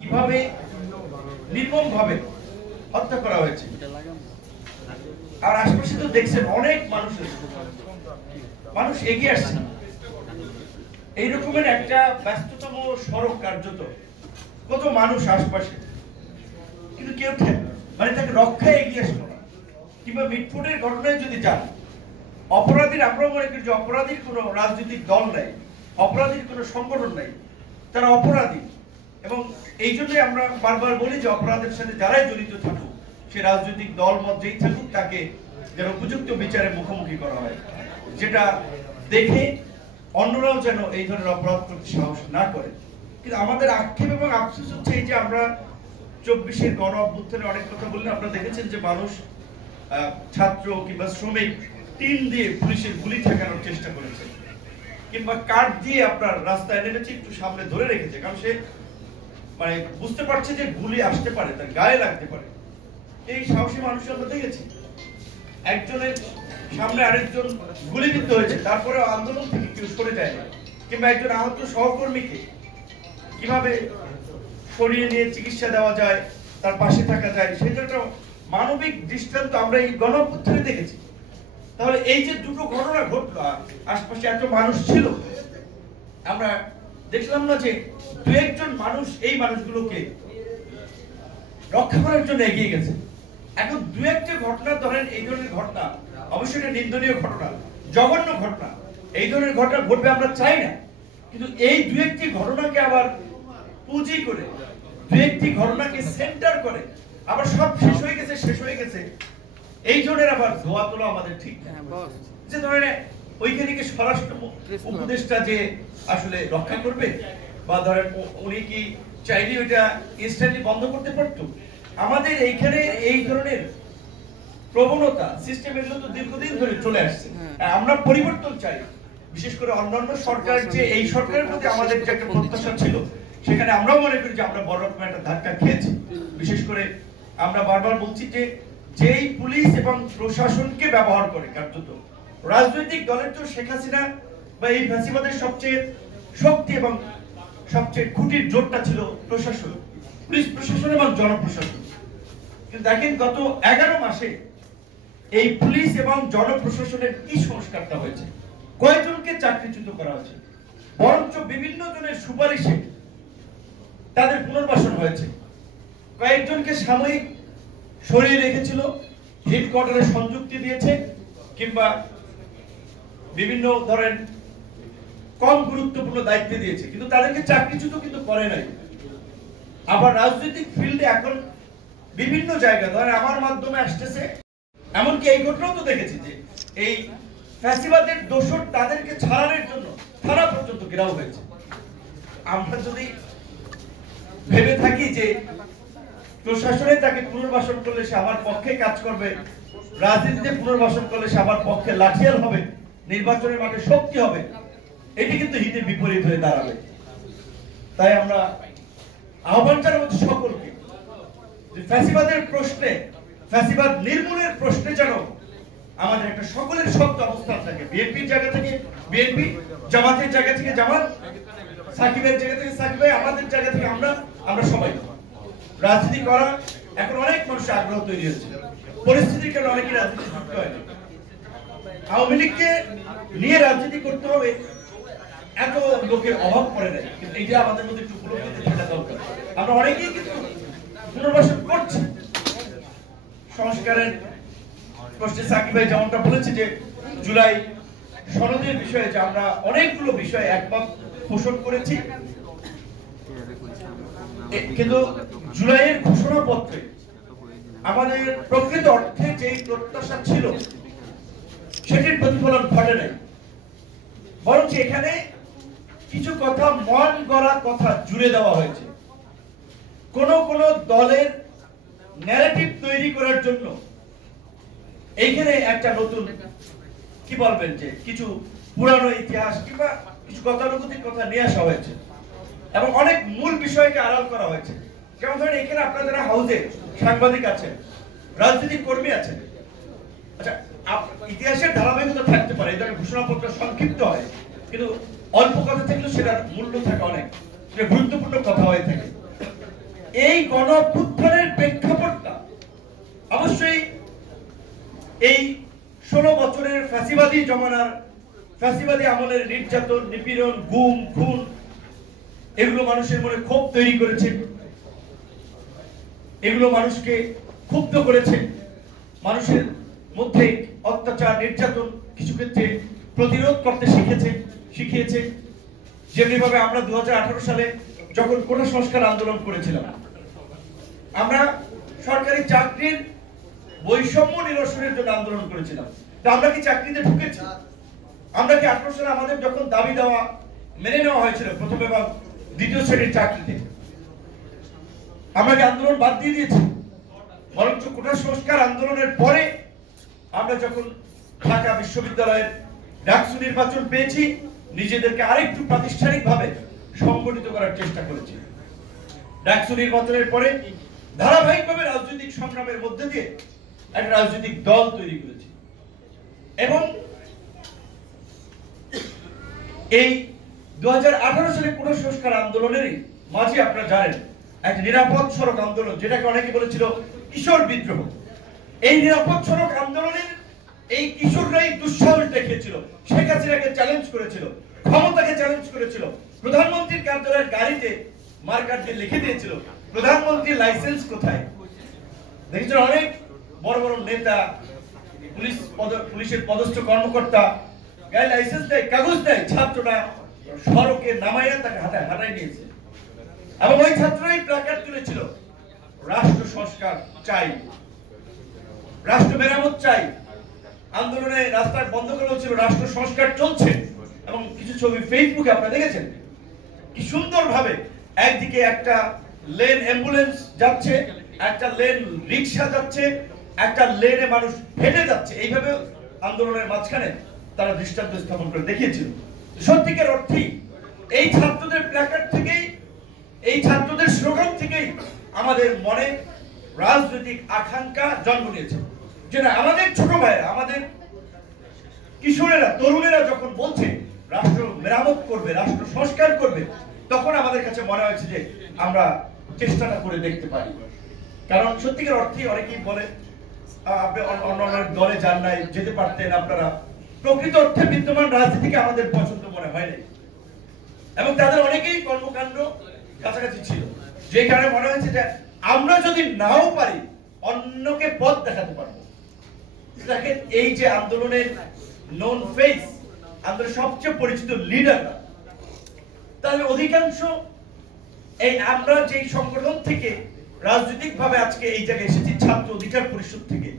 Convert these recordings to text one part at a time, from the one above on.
কিভাবে নির্মমভাবে হত্যা করা হয়েছে। আর আশপাশে তো দেখছেন অনেক মানুষ এগিয়ে আসছে। এই রকমের একটা ব্যস্ততম সড়ক, কার্যত কত মানুষ আশপাশে, কিন্তু কেউ মানে তাকে রক্ষায় এগিয়ে আসলো না। কিংবা মিটফুটের ঘটনায় যদি যান, অপরাধীর, আমরা মনে করি যে অপরাধীর কোনো রাজনৈতিক দল নাই, অপরাধীর কোনো সংগঠন নাই, তারা অপরাধী। এবং এই জন্যই আমরা বারবার বলি যে অপরাধের সাথে যারাই জড়িত থাকুক, সে রাজনৈতিক দল মত যেই থাকুক, তাকে যেন উপযুক্ত বিচারের মুখোমুখি করা হয়, যেটা দেখে অন্যরাও যেন এই ধরনের অপরাধ করতে সাহস না করে। কিন্তু আমাদের আক্ষেপ এবং আফসোস হচ্ছে এই যে আমরা 24-এর গণ অভ্যুত্থানে অনেক কথা বললেন, আপনারা দেখেছেন যে মানুষ, ছাত্র কিংবা শ্রমিক টিন দিয়ে পুলিশের গুলি ঠেকানোর চেষ্টা করেছে, কিংবা কাঠ দিয়ে আপনার রাস্তায় নেমেছে, একটু সামনে ধরে রেখেছে, কারণ সে মানে বুঝতে পারছে যে গুলি আসতে পারে, তার গায়ে লাগতে পারে। এই সাহসী মানুষ আমরা দেখেছি। একজনের সামনে আরেকজন গুলিবিদ্ধ হয়েছে, তারপরে আন্দোলন থেকে কেউ সরে যায় না। কিংবা একজন আহত সহকর্মীকে কিভাবে সরিয়ে নিয়ে চিকিৎসা দেওয়া যায়, তার পাশে থাকা যায়, সেটা একটা মানবিক দৃষ্টান্ত আমরা এই গণ অভ্যুত্থানে দেখেছি। তাহলে এই যে দুটো ঘটনা ঘটলো, আশপাশে এত মানুষ ছিল, আমরা দেখলাম না যে দু একজন মানুষ এই মানুষগুলোকে রক্ষা করার জন্য এগিয়ে গেছে। এখন দু একটা ঘটনা ধরেন, এই ধরনের ঘটনা অবশ্যই একটা নিন্দনীয় ঘটনা, জঘন্য ঘটনা, এই ধরনের ঘটনা ঘটবে আমরা চাই না। কিন্তু এই দু একটি ঘটনাকে আবার পুঁজি করে, দু একটি ঘটনাকে সেন্টার করে আবার সব শেষ হয়ে গেছে এই ধরনের আবার ধোয়া তোলা আমাদের ঠিক না। যে ধরেন ওইখানে কি স্বরাষ্ট্র উপদেষ্টা যে আসলে রক্ষা করবে, বা ধরেন উনি কি চাইলে ওইটা ইনস্ট্যান্টলি বন্ধ করতে পারতো? আমাদের এইখানে এই ধরনের প্রবণতা সিস্টেম, এগুলো তো দীর্ঘদিন ধরে চলে আসছে। আমরা পরিবর্তন চাই, বিশেষ করে অন্যান্য সরকার, যে এই সরকারের প্রতি আমাদের যে একটা প্রত্যাশা ছিল, সেখানে আমরাও মনে করি যে আমরা বড় রকমের একটা ধাক্কা খেয়েছি। বিশেষ করে আমরা বারবার বলছি যে যেই পুলিশ এবং প্রশাসনকে ব্যবহার করে কার্যত রাজনৈতিক দলের, তো শেখ হাসিনা বা এই ফ্যাসিবাদের সবচেয়ে শক্তি এবং সবচেয়ে খুঁটির জোরটা ছিল প্রশাসন, পুলিশ প্রশাসন এবং জনপ্রশাসন। কিন্তু দেখেন গত 11 মাসে এই পুলিশ এবং জনপ্রশাসনের কি সংস্কারটা হয়েছে, কয়েকজনকে চাকরিচ্যুত করা হয়েছে, বরঞ্চ বিভিন্ন জনের সুপারিশে তাদের পুনর্বাসন হয়েছে, কয়েকজনকে সাময়িক সরিয়ে রেখেছিল, হেডকোয়ার্টারে সংযুক্তি দিয়েছে, কিংবা বিভিন্ন ধরেন কম গুরুত্বপূর্ণ দায়িত্ব দিয়েছে, কিন্তু তাদেরকে চাকরিচ্যুত কিন্তু করে নাই। আবার রাজনৈতিক ফিল্ডে এখন বিভিন্ন জায়গায় ধরেন আমার মাধ্যমে আসতেছে, এমনকি এই ঘটনাও তো দেখেছি যে এই ফ্যাসিবাদের দোষর তাদেরকে ছাড়ানোর জন্য থানা পর্যন্ত ঘেরাও হয়েছে। আমরা যদি ভেবে থাকি যে প্রশাসনে তাকে পুনর্বাসন করলে সে আমার পক্ষে কাজ করবে, রাজনীতিতে পুনর্বাসন করলে সে আমার পক্ষে লাঠিয়াল হবে, নির্বাচনের মাঠে শক্তি হবে, এটি কিন্তু হিতে বিপরীত হয়ে দাঁড়াবে। তাই আমরা আহ্বান জানাবো সকলকে যে ফ্যাসিবাদের প্রশ্নে, ফ্যাসিবাদ নির্মূলের প্রশ্নে যেন আমাদের একটা সকলের শক্ত অবস্থান থাকে। বিএনপির জায়গা থেকে বিএনপি, জামাতের জায়গা থেকে জামাত, সাকিবের জায়গা থেকে সাকিব, আমাদের জায়গা থেকে আমরা সবাই রাজনীতি করা। এখন অনেক মানুষের আগ্রহ তৈরি হচ্ছে, পরিস্থিতির কারণে অনেকে রাজনীতি যুক্ত হয়। আওয়ামী লীগকে নিয়ে রাজনীতি করতে হবে এত লোকের অভাব পড়ে নাই, কিন্তু এটা আমাদের মধ্যে একটু উপলব্ধিতে থাকা দরকার। আমরা অনেকেই কিন্তু পুনর্বাসন করছি। সংস্কারের প্রশ্নে সাকিব ভাই যেমনটা বলেছে যে জুলাই সনদের বিষয়ে যে আমরা অনেকগুলো বিষয়ে একমত পোষণ করেছি, কিন্তু জুলাইয়ের ঘোষণাপত্রে আমাদের প্রকৃত অর্থে যে প্রত্যাশা ছিল সেটির প্রতিফলন ঘটে নাই, বরঞ্চ এখানে কিছু কথা, মন গড়া কথা জুড়ে দেওয়া হয়েছে। কোন কোন দলের ন্যারেটিভ তৈরি করার জন্য এইখানে একটা নতুন কি বলবেন যে কিছু পুরানো ইতিহাস কিংবা কিছু গতানুগতিক কথা নিয়ে আসা হয়েছে, এবং অনেক মূল বিষয়কে আড়াল করা হয়েছে। যেমন ধরেন এখানে আপনারা যারা হাউজে সাংবাদিক আছেন, রাজনৈতিক কর্মী আছেন, আচ্ছা ইতিহাসের ধারাবাহিকতা থাকতে পারে, এই ধরনের ঘোষণাপত্র সংক্ষিপ্ত হয়, কিন্তু অল্প কথা থাকলেও সেটার মূল্য থাকে অনেক, সেটা গুরুত্বপূর্ণ কথা হয়ে থাকে। এই গণ অভ্যুত্থানের প্রেক্ষাপটটা অবশ্যই এই 16 বছরের ফ্যাসিবাদী জমানার ফ্যাসিবাদী আমলের নির্যাতন, নিপীড়ন, গুম, খুন এগুলো মানুষের মনে ক্ষোভ তৈরি করেছে, এগুলো মানুষকে ক্ষুব্ধ করেছে, মানুষের মধ্যে অত্যাচার, নির্যাতন কিছু ক্ষেত্রে প্রতিরোধ করতে শিখিয়েছে। যেমনিভাবে আমরা 2018 সালে যখন কোটা সংস্কার আন্দোলন করেছিলাম, আমরা সরকারি চাকরির বৈষম্য নিরসনের জন্য আন্দোলন করেছিলাম। তো আমরা কি চাকরিতে ঢুকেছি? আমরা কি 18 সালে আমাদের যখন দাবি দেওয়া মেনে নেওয়া হয়েছিল প্রথম এবং দ্বিতীয় শ্রেণীর চাকরিতে, আমরা কি আন্দোলন বাদ দিয়ে দিয়েছি? বরঞ্চ কোটা সংস্কার আন্দোলনের পরে আমরা যখন ঢাকা বিশ্ববিদ্যালয়ের ডাকসু নির্বাচন পেয়েছি, নিজেদেরকে আরেকটু প্রাতিষ্ঠানিকভাবে সংগঠিত করার চেষ্টা করেছি। ডাকসু নির্বাচনের পরে ধারাবাহিকভাবে রাজনৈতিক সংগ্রামের মধ্যে দিয়ে একটা রাজনৈতিক দল তৈরি করেছি এবং এই 2018 সালে কোটা সংস্কার আন্দোলনেরই মাঝে আপনারা জানেন একটা নিরাপদ সড়ক আন্দোলন, যেটাকে অনেকে বলেছিল কিশোর বিদ্রোহ। এই নিরাপদ সড়ক আন্দোলনের এই কিশোররাই দুঃসাহস দেখিয়েছিল, শেখ হাসিনাকে চ্যালেঞ্জ করেছিল, ক্ষমতাকে চ্যালেঞ্জ করেছিল, প্রধানমন্ত্রীর কার্যালয়ের গাড়িতে মার্কার দিয়ে লিখে দিয়েছিল প্রধানমন্ত্রীর লাইসেন্স কোথায়। দেখেছেন অনেক বড় বড় নেতা, পুলিশের পদস্থ কর্মকর্তা গাড়ি লাইসেন্স দেয়, কাগজ দেয়, ছাত্ররা সড়কে নামাইয়া তাকে হাঁটায় নিয়েছে এবং ওই ছাত্ররাই প্ল্যাকার্ড তুলেছিল রাষ্ট্র সংস্কার চাই, রাষ্ট্র মেরামত চাই। আন্দোলনে রাস্তা বন্ধ করা হচ্ছিল, রাষ্ট্র সংস্কার চলছে এবং কিছু ছবি ফেসবুকে আপনারা দেখেছেন কি সুন্দরভাবে একদিকে একটা লেন অ্যাম্বুলেন্স যাচ্ছে, একটা লেন রিক্সা যাচ্ছে, একটা লেনে মানুষ হেঁটে যাচ্ছে। এইভাবে আন্দোলনের মাঝখানে তারা দৃষ্টান্ত স্থাপন করে দেখিয়েছিল। সত্যিকার অর্থেই এই ছাত্রদের প্ল্যাকার্ড থেকেই, এই ছাত্রদের স্লোগান থেকেই আমাদের মনে রাজনৈতিক আকাঙ্ক্ষা জন্ম নিয়েছে যে না, আমাদের ছোট ভাইয়েরা, আমাদের কিশোরেরা, তরুণেরা যখন বলছে রাষ্ট্র মেরামত করবে, রাষ্ট্র সংস্কার করবে, তখন আমাদের কাছে মনে হয়েছে যে আমরা চেষ্টাটা করে দেখতে পারি। কারণ সত্যিকার অর্থেই অনেকেই বলে আপনি অন্য দলে যান নাই, যেতে পারতেন আপনারা। প্রকৃত অর্থে বিদ্যমান রাজনীতিকে আমাদের পছন্দ মনে হয়নি এবং তাদের অনেকেই কর্মকাণ্ড কাছাকাছি ছিল, যে কারণে মনে হয়েছে যে আমরা যদি নাও পারি অন্যকে পথ দেখাতে পারবো। দেখেন এই যে আন্দোলনের নোন ফেস, আন্দোলনের সবচেয়ে পরিচিত লিডাররা, তাহলে অধিকাংশ এই আমরা যে সংগঠন থেকে রাজনৈতিক ভাবে আজকে এই জায়গায় এসেছি, ছাত্র অধিকার পরিষদ থেকে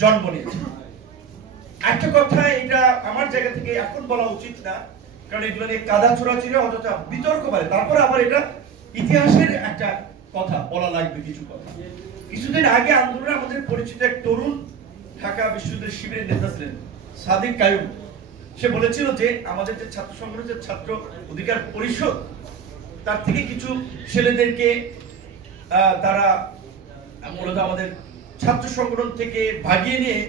জন্ম নিয়েছে। একটা কথা এটা আমার জায়গা থেকে এখন বলা উচিত না, কারণ এগুলো নিয়ে কাদা ছোড়াছিড়ে অযথা বিতর্ক পারে। তারপরে আবার এটা ইতিহাসের একটা কথা বলা লাগবে। কিছু কথা, কিছুদিন আগে আন্দোলনে আমাদের পরিচিত এক তরুণ ঢাকা বিশ্ববিদ্যালয়ের শিবিরের নেতা ছিলেন সাদিক কায়ুম। সে বলেছিল যে আমাদের যে ছাত্র সংগঠন, যে ছাত্র অধিকার পরিষদ, তার থেকে কিছু ছেলেদেরকে তারা মূলত আমাদের ছাত্র সংগঠন থেকে ভাগিয়ে নিয়ে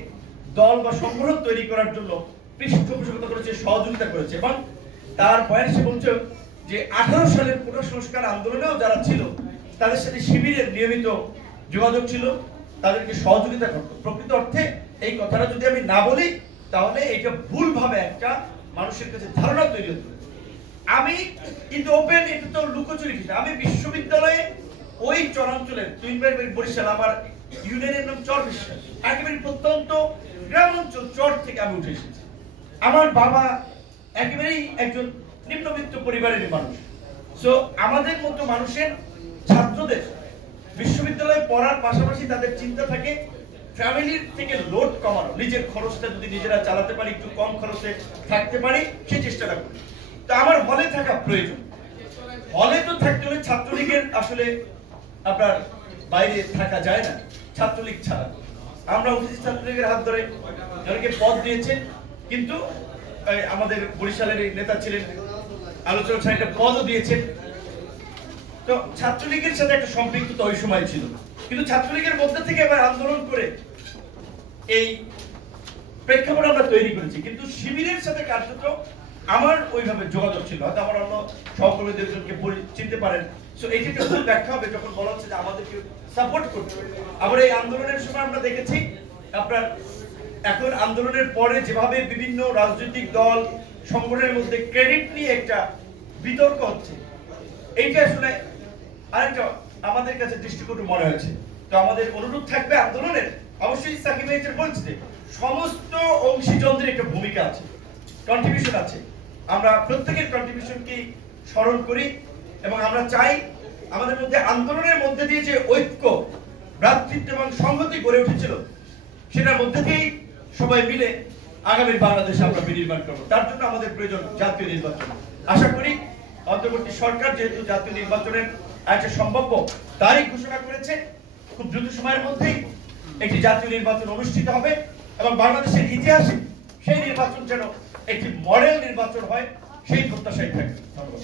দল বা সংগঠন তৈরি করার জন্য পৃষ্ঠপোষকতা করেছে, সহযোগিতা করেছে। এবং তার বয়ান সে বলছে যে 18 সালের কোটা সংস্কার আন্দোলনেও যারা ছিল তাদের সাথে শিবিরের নিয়মিত যোগাযোগ ছিল, তাদেরকে সহযোগিতা করতো। প্রকৃত অর্থে এই কথাটা যদি আমি না বলি তাহলে এটা ভুলভাবে একটা মানুষের কাছে ধারণা তৈরি হতো। আমি কিন্তু ওপেন, এটা তো লুকোচুরি কিছু। আমি বিশ্ববিদ্যালয়ে ওই চরাঞ্চলের বরিশাল, আমার ইউনিয়নের নাম চর বিশ্বাস, একেবারে প্রত্যন্ত গ্রাম অঞ্চল চর থেকে আমি উঠে এসেছি। আমার বাবা একেবারেই একজন নিম্নবিত্ত পরিবারের মানুষ। সো আমাদের মতো মানুষের, ছাত্রদের বিশ্ববিদ্যালয়ে পড়ার পাশাপাশি তাদের চিন্তা থাকে ফ্যামিলির থেকে লোড কমানো, নিজের খরচটা যদি নিজেরা চালাতে পারি, একটু কম খরচে থাকতে পারি, সেই চেষ্টাটা করি। তো আমার হলে থাকা প্রয়োজন। হলে তো থাকতে হলে ছাত্রলীগের আসলে আপনার বাইরে থাকা যায় না, ছাত্রলীগ ছাড়া। আমরা উঠেছি ছাত্রলীগের হাত ধরে, যাদেরকে পদ দিয়েছেন, কিন্তু আমাদের বরিশালের নেতা ছিলেন, আলোচনা একটা পদও দিয়েছেন। তো ছাত্রলীগের সাথে একটা সম্পৃক্ততা ওই সময় ছিল, কিন্তু ছাত্রলীগের মধ্যে থেকে এবার আন্দোলন করে এই প্রেক্ষাপট আমরা তৈরি করেছি। কিন্তু শিবিরের সাথে কার্যত আমার ওইভাবে যোগাযোগ ছিল। হয়তো আমার অন্য সহকর্মীদের চিনতে পারেন, সো এটি একটা ভুল ব্যাখ্যা হবে যখন বলা হচ্ছে যে আমাদেরকে সাপোর্ট করতে। আমরা এই আন্দোলনের সময় আমরা দেখেছি আপনার এখন আন্দোলনের পরে যেভাবে বিভিন্ন রাজনৈতিক দল সংগঠনের মধ্যে ক্রেডিট নিয়ে একটা বিতর্ক হচ্ছে, এইটা আসলে আরেকটা আমাদের কাছে দৃষ্টিকটু মনে হয়েছে। তো আমাদের অনুরোধ থাকবে আন্দোলনের, অবশ্যই সাকিব ভাই বলছে যে সমস্ত অংশীজনদের একটা ভূমিকা আছে, কন্ট্রিবিউশন আছে। আমরা প্রত্যেকের কন্ট্রিবিউশনকে স্মরণ করি এবং আমরা চাই আমাদের মধ্যে আন্দোলনের মধ্যে দিয়ে যে ঐক্য, ভ্রাতৃত্ব এবং সংহতি গড়ে উঠেছিল, সেটার মধ্যে দিয়েই সবাই মিলে আগামী বাংলাদেশে আমরা বিনির্মাণ করবো। তার জন্য আমাদের প্রয়োজন জাতীয় নির্বাচন। আশা করি অন্তর্বর্তী সরকার যেহেতু জাতীয় নির্বাচনের একটা সম্ভাব্য তারিখ ঘোষণা করেছে, খুব দ্রুত সময়ের মধ্যেই একটি জাতীয় নির্বাচন অনুষ্ঠিত হবে এবং বাংলাদেশের ইতিহাসে সেই নির্বাচন যেন একটি মডেল নির্বাচন হয়, সেই প্রত্যাশাই থাকবে। ধন্যবাদ।